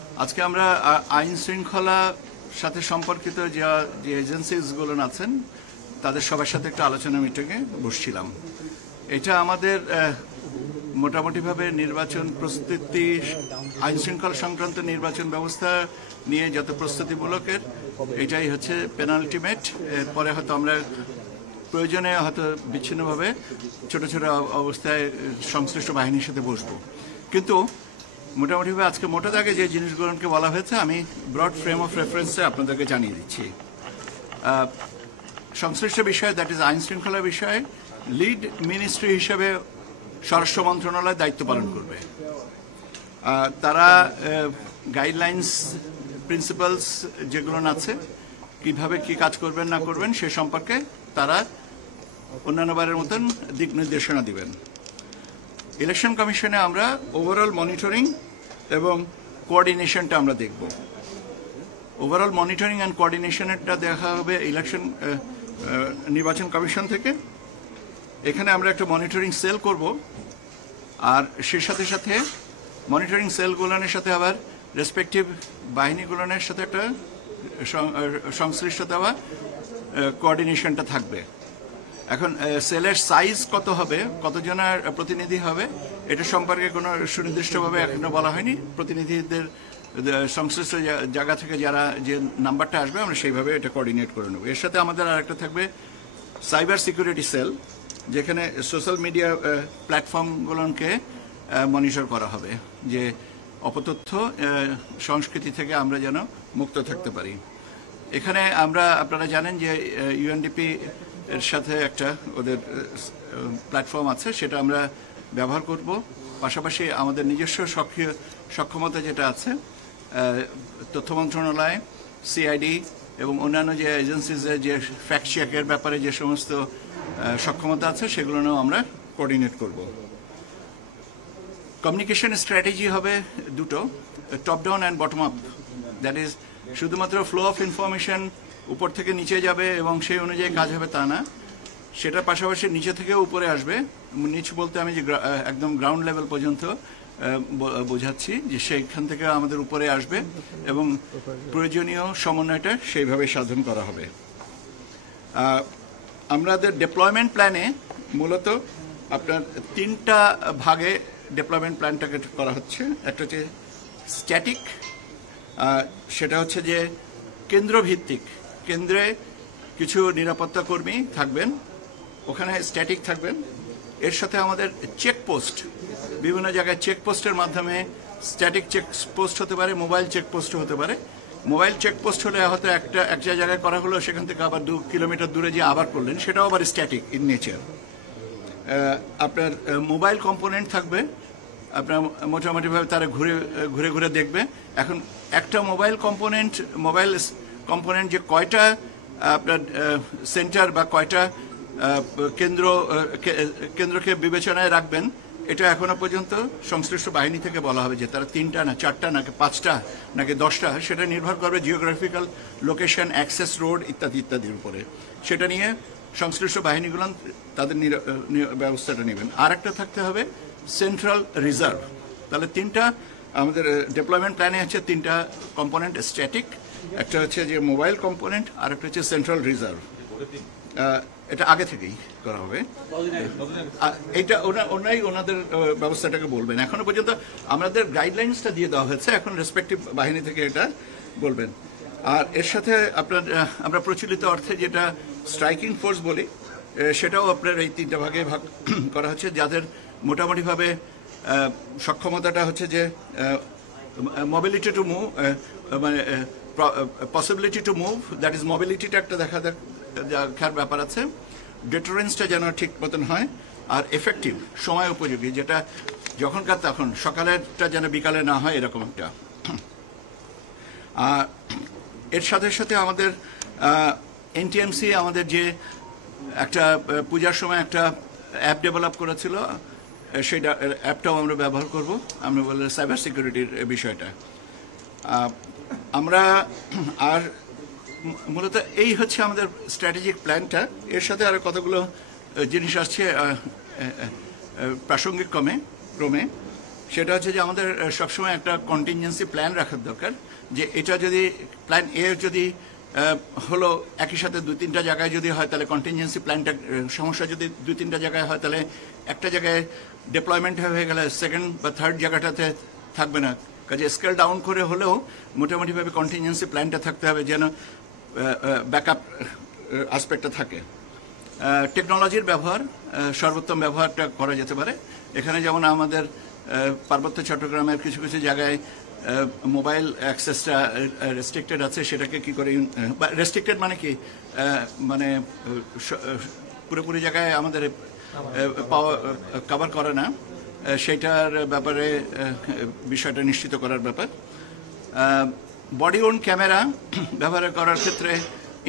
আজকে আমরা আইন শৃঙ্খলা সাথে সম্পর্কিত যে এজেন্সিসগুলো আছেন তাদের সবার সাথে একটা আলোচনা মিটিংয়ে বসছিলাম। এটা আমাদের মোটামুটিভাবে নির্বাচন প্রস্তুতি, আইন শৃঙ্খলা সংক্রান্ত নির্বাচন ব্যবস্থা নিয়ে যত প্রস্তুতিমূলকের এটাই হচ্ছে পেনাল্টিমেট। এরপরে হয়তো আমরা প্রয়োজনে হয়তো বিচ্ছিন্নভাবে ছোট ছোট অবস্থায় সংশ্লিষ্ট বাহিনীর সাথে বসবো। কিন্তু মোটামুটিভাবে আজকে মোটা দাগে যে জিনিসগুলোকে বলা হয়েছে আমি ব্রড ফ্রেম অফ রেফারেন্সে আপনাদেরকে জানিয়ে দিচ্ছি। সংশ্লিষ্ট বিষয়, দ্যাট ইজ আইন শৃঙ্খলা বিষয়ে লিড মিনিস্ট্রি হিসেবে স্বরাষ্ট্র মন্ত্রণালয় দায়িত্ব পালন করবে। তারা গাইডলাইন্স, প্রিন্সিপালস যেগুলো আছে কিভাবে কি কাজ করবেন না করবেন সে সম্পর্কে তারা অন্যান্যবারের মতন দিক নির্দেশনা দিবেন। ইলেকশন কমিশনে আমরা ওভারঅল মনিটরিং এবং কোঅর্ডিনেশনটা আমরা দেখব। ওভারঅল মনিটরিং অ্যান্ড কোঅর্ডিনেশনটা দেখা হবে নির্বাচন কমিশন থেকে। এখানে আমরা একটা মনিটরিং সেল করব, আর সে সাথে সাথে মনিটরিং সেলগুলোর সাথে আবার রেসপেক্টিভ বাহিনীগুলোর সাথে একটা সংশ্লিষ্টতা বা কোঅর্ডিনেশনটা থাকবে। এখন সেলের সাইজ কত হবে, কতজনের প্রতিনিধি হবে, এটা সম্পর্কে কোনো সুনির্দিষ্টভাবে এখনো বলা হয়নি। প্রতিনিধিদের সংশ্লিষ্ট জায়গা থেকে যারা যে নাম্বারটা আসবে আমরা সেইভাবে এটা কোঅর্ডিনেট করে নেব। এর সাথে আমাদের আরেকটা থাকবে সাইবার সিকিউরিটি সেল, যেখানে সোশ্যাল মিডিয়া প্ল্যাটফর্মগুলোকে মনিটর করা হবে, যে অপতথ্য সংস্কৃতি থেকে আমরা যেন মুক্ত থাকতে পারি। এখানে আপনারা জানেন যে ইউএনডিপি এর সাথে একটা ওদের প্ল্যাটফর্ম আছে, সেটা আমরা ব্যবহার করব। পাশাপাশি আমাদের নিজস্ব সক্ষমতা যেটা আছে, তথ্য মন্ত্রণালয়, সিআইডি এবং অন্যান্য যে এজেন্সিজের যে ফ্যাক্ট চেকের ব্যাপারে যে সমস্ত সক্ষমতা আছে সেগুলো নিয়েও আমরা কোঅর্ডিনেট করব। কমিউনিকেশন স্ট্র্যাটেজি হবে দুটো, top down and bottom up. That is শুধুমাত্র ফ্লো অফ ইনফরমেশন উপর থেকে নিচে যাবে এবং সেই অনুযায়ী কাজ হবে তা না, সেটার পাশাপাশি নিচে থেকেও উপরে আসবে। নিচ বলতে আমি যে একদম গ্রাউন্ড লেভেল পর্যন্ত বোঝাচ্ছি, যে সেইখান থেকে আমাদের উপরে আসবে এবং প্রয়োজনীয় সমন্বয়টা সেইভাবে সাধন করা হবে। আমাদের ডেপ্লয়মেন্ট প্ল্যানে মূলত আপনার তিনটা ভাগে ডেপ্লয়মেন্ট প্ল্যানটাকে করা হচ্ছে। একটা হচ্ছে স্ট্যাটিক, সেটা হচ্ছে যে কেন্দ্রভিত্তিক, কেন্দ্রে কিছু নিরাপত্তা কর্মী থাকবেন, ওখানে স্ট্যাটিক থাকবেন। এর সাথে আমাদের চেকপোস্ট, বিভিন্ন জায়গায় চেকপোস্টের মাধ্যমে স্ট্যাটিক চেকপোস্ট হতে পারে, মোবাইল চেকপোস্টও হতে পারে। মোবাইল চেকপোস্ট হলে হয়তো একটা জায়গায় করা হলো, সেখান থেকে আবার 2 কিলোমিটার দূরে যে আবার করলেন, সেটাও আবার স্ট্যাটিক ইন নেচার। আপনার মোবাইল কম্পোনেন্ট থাকবে, আপনার মোটামুটিভাবে তারা ঘুরে ঘুরে দেখবে। এখন একটা মোবাইল কম্পোনেন্ট যে কয়টা আপনার সেন্টার বা কয়টা কেন্দ্রকে বিবেচনায় রাখবেন, এটা এখনো পর্যন্ত সংশ্লিষ্ট বাহিনী থেকে বলা হবে যে তারা 3টা না 4টা নাকি 5টা নাকি 10টা, সেটা নির্ভর করবে জিওগ্রাফিক্যাল লোকেশন, অ্যাক্সেস রোড ইত্যাদি ইত্যাদির উপরে। সেটা নিয়ে সংশ্লিষ্ট বাহিনীগুলো তাদের ব্যবস্থাটা নেবেন। আর একটা থাকতে হবে সেন্ট্রাল রিজার্ভ। তাহলে তিনটা আমাদের ডেপ্লয়মেন্ট প্ল্যানে হচ্ছে তিনটা কম্পোনেন্ট স্ট্যাটিক, একটা হচ্ছে যে মোবাইল কম্পোনেন্ট, আর একটা হচ্ছে সেন্ট্রাল রিজার্ভ। এটা আগে থেকেই করা হবে। এটা ওনাদের ব্যবস্থাটাকে বলবেন। এখনো পর্যন্ত আমাদের গাইডলাইন্সটা দিয়ে দেওয়া হয়েছে, এখন রেসপেক্টিভ বাহিনী থেকে এটা বলবেন। আর এর সাথে আমরা প্রচলিত অর্থে যেটা স্ট্রাইকিং ফোর্স বলি, সেটাও আপনার এই তিনটা ভাগে ভাগ করা হচ্ছে, যাদের মোটামুটিভাবে সক্ষমতাটা হচ্ছে যে মোবিলিটি টু মুভ, মানে possibility to move, that is মোবিলিটিটা একটা দেখার ব্যাপার আছে। ডেটারেন্সটা যেন ঠিক মতন হয়, আর এফেক্টিভ, সময় উপযোগী, যেটা যখনকার তখন, সকালেরটা যেন বিকালে না হয়, এরকম একটা। আর এর সাথে সাথে আমাদের এনটিএমসি আমাদের যে একটা পূজার সময় একটা অ্যাপ ডেভেলপ করেছিল, সেই অ্যাপটাও আমরা ব্যবহার করব। আমরা বললাম সাইবার সিকিউরিটির বিষয়টা আমরা। আর মূলত এই হচ্ছে আমাদের স্ট্র্যাটেজিক প্ল্যানটা। এর সাথে আরও কতগুলো জিনিস আসছে প্রাসঙ্গিক ক্রমে। সেটা হচ্ছে যে আমাদের সবসময় একটা কন্টিনজেন্সি প্ল্যান রাখার দরকার, যে এটা যদি প্ল্যান এ যদি হলো একই সাথে 2-3টা জায়গায় যদি হয় তাহলে কন্টিনজেন্সি প্ল্যানটা সমস্যা যদি 2-3টা জায়গায় হয় তাহলে একটা জায়গায় ডিপ্লয়মেন্ট হয়ে গেলে সেকেন্ড বা থার্ড জায়গাটাতে থাকবে না। কাজে স্কেল ডাউন করে হলেও মোটামুটিভাবে কন্টিনজেন্সি প্ল্যানটা থাকতে হবে যেন ব্যাকআপ আসপেক্টটা থাকে। টেকনোলজির ব্যবহার, সর্বোত্তম ব্যবহারটা করা যেতে পারে। এখানে যেমন আমাদের পার্বত্য চট্টগ্রামের কিছু কিছু জায়গায় মোবাইল অ্যাক্সেসটা রেস্ট্রিক্টেড আছে, সেটাকে কি করে, রেস্ট্রিক্টেড মানে কি, মানে পুরোপুরি জায়গায় আমাদের কভার করে না, সেইটার ব্যাপারে বিষয়টা নিশ্চিত করার ব্যাপার। বডি ওন ক্যামেরা ব্যবহার করার ক্ষেত্রে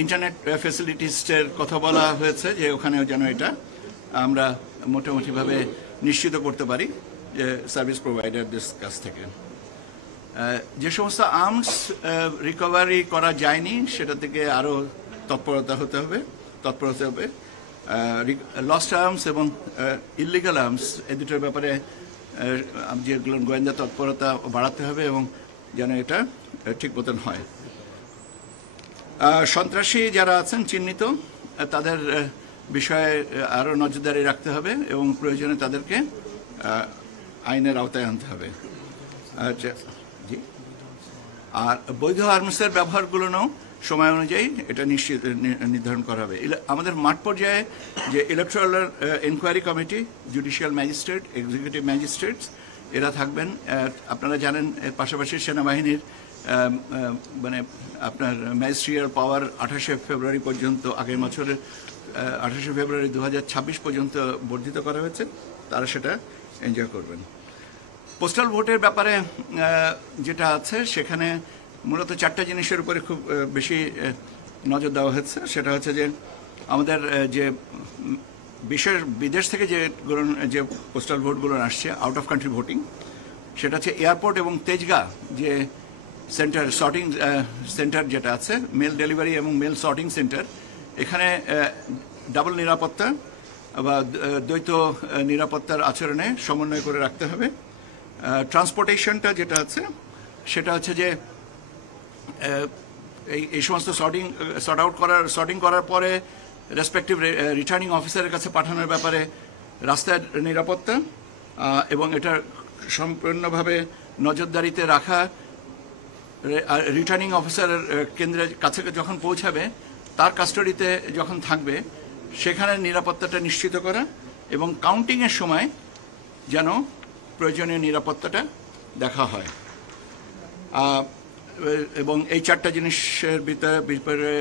ইন্টারনেট ফ্যাসিলিটিসের কথা বলা হয়েছে, যে ওখানেও যেন এটা আমরা মোটামুটিভাবে নিশ্চিত করতে পারি যে সার্ভিস প্রোভাইডারদের কাছ থেকে। যে সমস্ত আর্মস রিকভারি করা যায়নি সেটা থেকে আরও তৎপরতা হতে হবে। লস্ট আর্মস এবং ইলিগাল আর্মস এই দুটোর ব্যাপারে যেগুলো গোয়েন্দা তৎপরতা বাড়াতে হবে এবং যেন এটা ঠিক মতন হয়। সন্ত্রাসী যারা আছেন চিহ্নিত, তাদের বিষয়ে আরও নজরদারি রাখতে হবে এবং প্রয়োজনে তাদেরকে আইনের আওতায় আনতে হবে। আচ্ছা, জি। আর বৈধ আর্মসের ব্যবহারগুলোও সময় অনুযায়ী এটা নির্ধারণ করা হবে। আমাদের মাঠ পর্যায়ে যে electoral enquiry committee, judicial magistrate, executive magistrates এরা থাকবেন। আপনারা জানেন এর পাশাপাশি সেনাবাহিনীর মানে আপনার ম্যাজিস্ট্রিয়াল পাওয়ার 28শে ফেব্রুয়ারি পর্যন্ত, আগের বছরের 28শে ফেব্রুয়ারি 2026 পর্যন্ত বর্ধিত করা হয়েছে, তারা সেটা এনজয় করবেন। পোস্টাল ভোটের ব্যাপারে যেটা আছে সেখানে মূলত 4টা জিনিসের উপরে খুব বেশি নজর দেওয়া হচ্ছে। সেটা হচ্ছে যে আমাদের যে বিদেশ থেকে যে পোস্টাল ভোটগুলো আসছে, আউট অফ কান্ট্রি ভোটিং, সেটা হচ্ছে এয়ারপোর্ট এবং তেজগাঁ যে সেন্টার, সর্টিং সেন্টার যেটা আছে, মেল ডেলিভারি এবং মেল সর্টিং সেন্টার, এখানে ডাবল নিরাপত্তা বা দ্বৈত নিরাপত্তার আচরণে সমন্বয় করে রাখতে হবে। ট্রান্সপোর্টেশনটা যেটা আছে সেটা হচ্ছে যে এই সমস্ত সর্টিং করার পরে রেসপেক্টিভ রিটার্নিং অফিসারের কাছে পাঠানোর ব্যাপারে রাস্তার নিরাপত্তা এবং এটা সম্পূর্ণভাবে নজরদারিতে রাখা। রিটার্নিং অফিসারের কেন্দ্রের কাছে যখন পৌঁছাবে, তার কাস্টডিতে যখন থাকবে, সেখানে নিরাপত্তাটা নিশ্চিত করা এবং কাউন্টিংয়ের সময় যেন প্রয়োজনীয় নিরাপত্তাটা দেখা হয়। এবং এই 4টা জিনিসের ব্যাপারে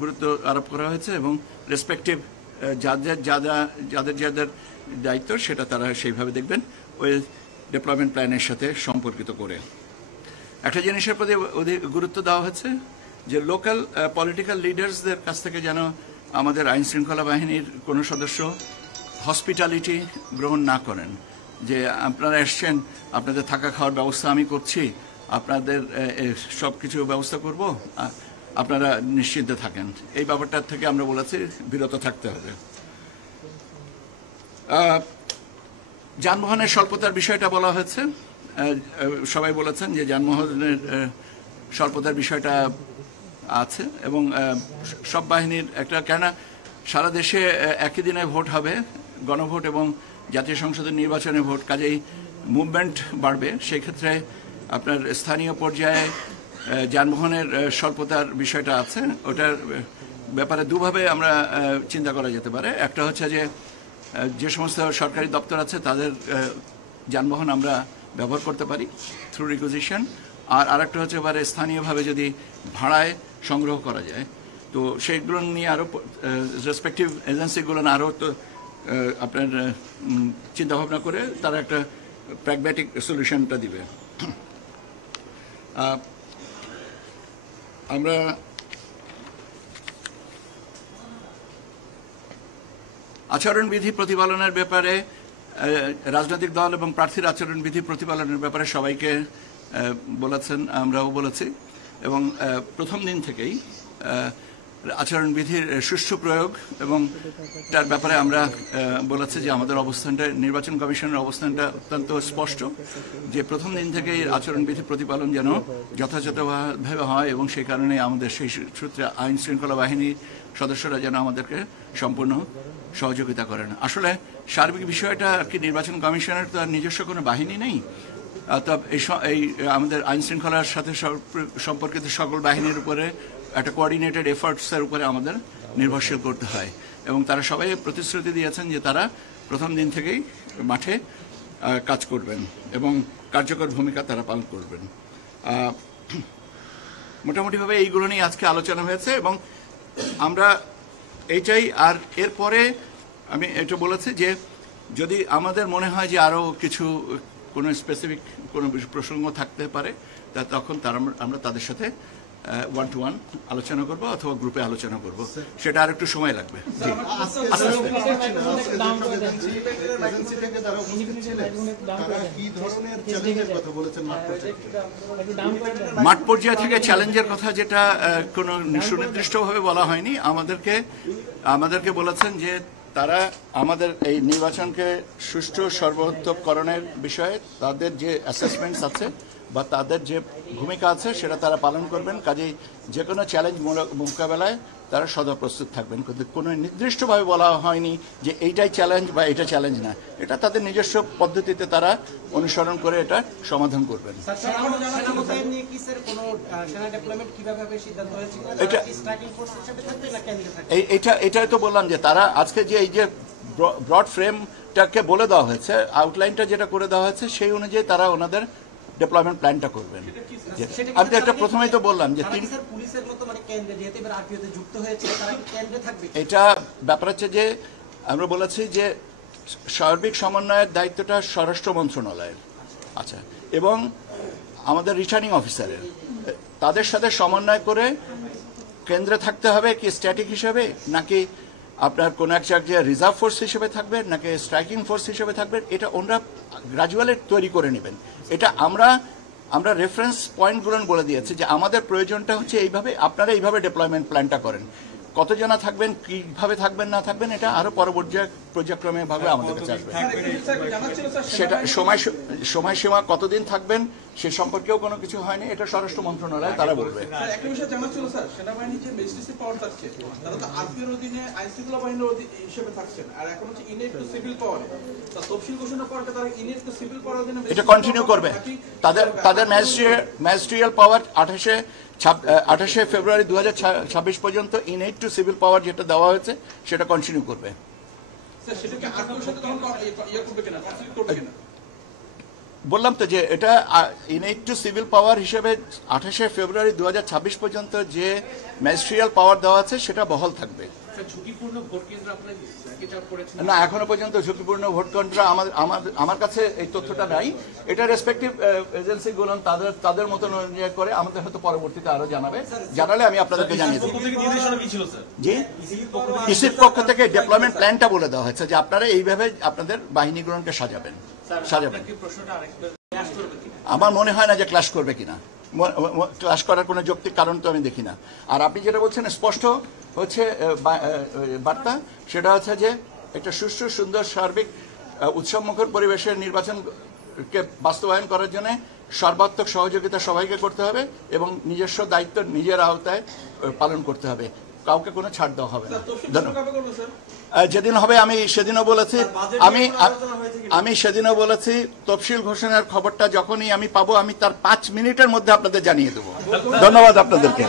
গুরুত্ব আরোপ করা হয়েছে এবং রেসপেক্টিভ যাদের দায়িত্ব সেটা তারা সেইভাবে দেখবেন ওই ডেভেলপমেন্ট প্ল্যানের সাথে সম্পর্কিত করে। একটা জিনিসের প্রতি অধিক গুরুত্ব দেওয়া হচ্ছে যে লোকাল পলিটিক্যাল লিডার্সদের কাছ থেকে যেন আমাদের আইন শৃঙ্খলা বাহিনীর কোনো সদস্য হসপিটালিটি গ্রহণ না করেন, যে আপনারা এসছেন, আপনাদের থাকা খাওয়ার ব্যবস্থা আমি করছি, আপনাদের সব কিছু ব্যবস্থা করব, আপনারা নিশ্চিন্তে থাকেন। এই ব্যাপারটার থেকে আমরা বলেছি বিরত থাকতে হবে। যানবাহনের স্বল্পতার বিষয়টা বলা হয়েছে। সবাই বলেছেন যে যানবাহনের স্বল্পতার বিষয়টা আছে এবং সব বাহিনীর একটা, কেননা সারা দেশে একই দিনে ভোট হবে, গণভোট এবং জাতীয় সংসদের নির্বাচনে ভোট, কাজেই মুভমেন্ট বাড়বে। সেই ক্ষেত্রে আপনার স্থানীয় পর্যায়ে যানবাহনের স্বল্পতার বিষয়টা আছে। ওটার ব্যাপারে দুভাবে আমরা চিন্তা করা যেতে পারে। একটা হচ্ছে যে সমস্ত সরকারি দপ্তর আছে তাদের যানবাহন আমরা ব্যবহার করতে পারি থ্রু রিকুইজিশন, আর আরেকটা হচ্ছে এবারে স্থানীয়ভাবে যদি ভাড়ায় সংগ্রহ করা যায়, তো সেইগুলো নিয়ে আরও রেসপেক্টিভ এজেন্সিগুলো আরও তো আপনার চিন্তাভাবনা করে তারা একটা প্র্যাগম্যাটিক সলিউশনটা দিবে। আমরা আচরণবিধি প্রতিপালনের ব্যাপারে, রাজনৈতিক দল এবং প্রার্থীর আচরণবিধি প্রতিপালনের ব্যাপারে সবাইকে বলেছেন, আমরাও বলেছি এবং প্রথম দিন থেকেই আচরণবিধির সুষ্ঠু প্রয়োগ এবং তার ব্যাপারে আমরা বলেছি যে আমাদের অবস্থানটা, নির্বাচন কমিশনের অবস্থানটা অত্যন্ত স্পষ্ট যে প্রথম দিন থেকেই আচরণবিধি প্রতিপালন যেন যথাযথভাবে হয় এবং সেই কারণে আমাদের সেই সূত্রে আইন শৃঙ্খলা বাহিনীর সদস্যরা যেন আমাদেরকে সম্পূর্ণ সহযোগিতা করেন। আসলে সার্বিক বিষয়টা কি, নির্বাচন কমিশনের তো আর নিজস্ব কোনো বাহিনী নেই, তবে এই আমাদের আইন শৃঙ্খলার সাথে সম্পর্কিত সকল বাহিনীর উপরে একটা কোঅর্ডিনেটেড এফার্টসের উপরে আমাদের নির্ভরশীল করতে হয় এবং তারা সবাই প্রতিশ্রুতি দিয়েছেন যে তারা প্রথম দিন থেকেই মাঠে কাজ করবেন এবং কার্যকর ভূমিকা তারা পালন করবেন। মোটামুটিভাবে এইগুলো নিয়ে আজকে আলোচনা হয়েছে এবং আমরা এইটাই, আর এরপরে আমি এটা বলেছি যে যদি আমাদের মনে হয় যে আরও কিছু কোনো স্পেসিফিক কোনো প্রসঙ্গ থাকতে পারে তা তখন আমরা তাদের সাথে 1-to-1 আলোচনা করব অথবা গ্রুপে আলোচনা করব, সেটা আর একটু সময় লাগবে। মাঠ পর্যায়ে থেকে চ্যালেঞ্জের কথা যেটা কোনো সুনির্দিষ্টভাবে বলা হয়নি, আমাদেরকে বলেছেন যে তারা আমাদের এই নির্বাচনকে সুষ্ঠু সর্বোত্তকরণের বিষয়ে তাদের যে অ্যাসেসমেন্টস আছে বা তাদের যে ভূমিকা আছে সেটা তারা পালন করবেন। কাজেই যে কোনো চ্যালেঞ্জ মোকাবেলায় তারা সদা প্রস্তুত থাকবেন, কিন্তু কোনো নির্দিষ্টভাবে বলা হয়নি যে এইটাই চ্যালেঞ্জ বা এটা চ্যালেঞ্জ না, এটা তাদের নিজস্ব পদ্ধতিতে তারা অনুসরণ করে এটা সমাধান করবেন। এটাই তো বললাম যে তারা আজকে যে এই যে ব্রড ফ্রেমটাকে বলে দেওয়া হয়েছে, আউটলাইনটা যেটা করে দেওয়া হয়েছে সেই অনুযায়ী তারা ওনাদের ডেভেলপমেন্ট প্ল্যানটা করবেন। আমি তো একটা প্রথমেই তো বললাম যে এটা ব্যাপার হচ্ছে যে আমরা বলেছি যে সার্বিক সমন্বয়ের দায়িত্বটা স্বরাষ্ট্র মন্ত্রণালয়ের, আচ্ছা, এবং আমাদের রিটার্নিং অফিসারের, তাদের সাথে সমন্বয় করে কেন্দ্রে থাকতে হবে কি স্ট্যাটিক হিসেবে, নাকি আপনার কোন এক জায়গায় রিজার্ভ ফোর্স হিসেবে থাকবেন, নাকি স্ট্রাইকিং ফোর্স হিসেবে থাকবেন, এটা ওনারা গ্রাজুয়ালি তৈরি করে নেবেন। এটা আমরা রেফারেন্স পয়েন্টগুলো বলে দিয়েছি যে আমাদের প্রয়োজনটা হচ্ছে এইভাবে, আপনারা এইভাবে ডেপ্লয়মেন্ট প্ল্যানটা করেন, কতজনা থাকবেন, কিভাবে থাকবেন না থাকবেন, এটা আরো পর্যায়ক্রমে ভাবে আমাদের কাছে আসবে। সেটা সময়সীমা কতদিন থাকবেন সে সম্পর্কেও কোনো কিছু হয়নি, এটা স্বরাষ্ট্র মন্ত্রণালয় তারা বলবে। এটা কন্টিনিউ করবে, তাদের ম্যাজিস্ট্রিয়াল পাওয়ার 28শে ফেব্রুয়ারি 2026 পর্যন্ত ইনএড টু সিভিল পাওয়ার যেটা দেওয়া হয়েছে সেটা কন্টিনিউ করবে। বললাম তো যে এটা ইনএড টু সিভিল পাওয়ার হিসেবে 28শে ফেব্রুয়ারি 2026 পর্যন্ত যে ম্যাজিস্ট্রিয়াল পাওয়ার দেওয়া আছে সেটা বহাল থাকবে। না, এখনো পর্যন্ত ঝুঁকিপূর্ণ ভোট কেন্দ্র আমার কাছে এই তথ্যটা নাই। এটা রেসপেক্টিভ এজেন্সিগুলো তাদের মতন অনুযায়ী করে আমাদের হয়তো পরবর্তীতে আরো জানালে আমি আপনাদেরকে জানিয়ে দেবো। জি, ইসির পক্ষ থেকে ডেভেলপমেন্ট প্ল্যানটা বলে দেওয়া হয়েছে যে আপনারা এইভাবে আপনাদের বাহিনীগুলোকে সাজাবেন। আমার মনে হয় না যে ক্লাশ করবে কিনা, ক্লাশ করার কোনো যৌক্তিক কারণ তো আমি দেখি না। আর আপনি যেটা বলছেন স্পষ্ট হচ্ছে বার্তা, সেটা হচ্ছে যে একটা সুষ্ঠু সুন্দর সার্বিক উৎসবমুখর পরিবেশের নির্বাচনকে বাস্তবায়ন করার জন্য সর্বাত্মক সহযোগিতা সবাইকে করতে হবে এবং নিজস্ব দায়িত্ব নিজের আওতায় পালন করতে হবে, কাউকে কোনো ছাড় দেওয়া হবে না। যেদিন হবে আমি সেদিনও বলেছি তফসিল ঘোষণার খবরটা যখনই আমি পাবো আমি তার 5 মিনিটের মধ্যে আপনাদের জানিয়ে দেবো। ধন্যবাদ আপনাদেরকে।